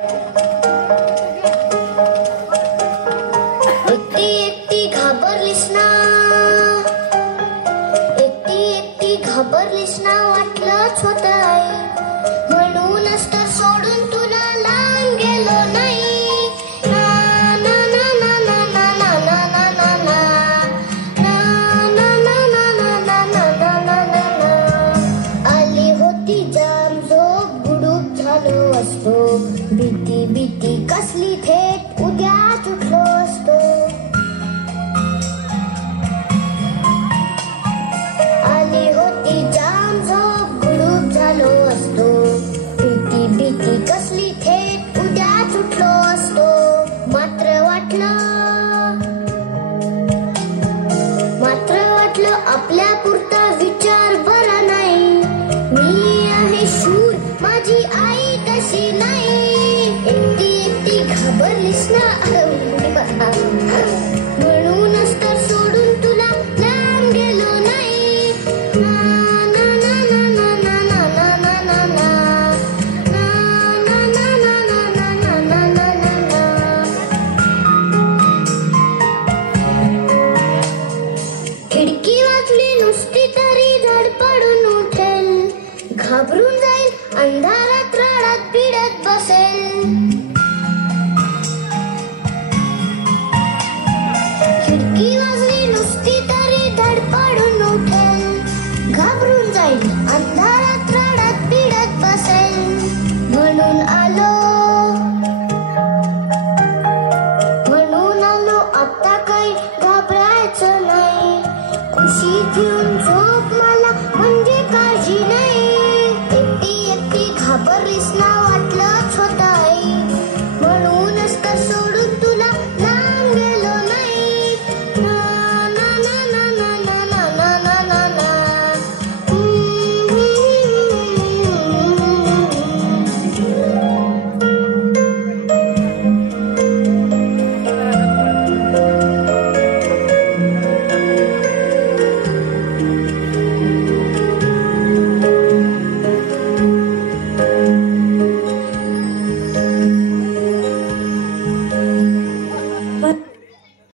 एकटी एकटी घाबरलीस ना, एकटी एकटी घाबरलीस ना, वाटलंच होतं आई, म्हणूनच तर सोडून तुला लांब गेलो नाही. ना ना ना ना ना ना ना ना ना ना ना ना ना ना ना ना ना ना ना. आली होती जाम झोप, गुडूप झालो असतो, भीती भीती कसली थेट उद्याच उठलो असतो. आली होती जाम झोप, गुडूप झालो असतो, भीती भीती कसली थेट उद्याच उठलो असतो. मात्र वाटलं आपल्या पुरता विचार बरा नाही. मी आहे शूर, माझी आई तशी नाही. एकटी एकटी घाबरलीस ना, म्हणूनच तर सोडून तुला लांब गेलो नाही. ना ना ना ना ना ना ना ना ना ना ना ना ना ना ना ना ना ना. खिडकी वाचली नुसती तरी धडपडून उठेल, घाबरून जाईल, अंधारात राडात पिडत बसेल.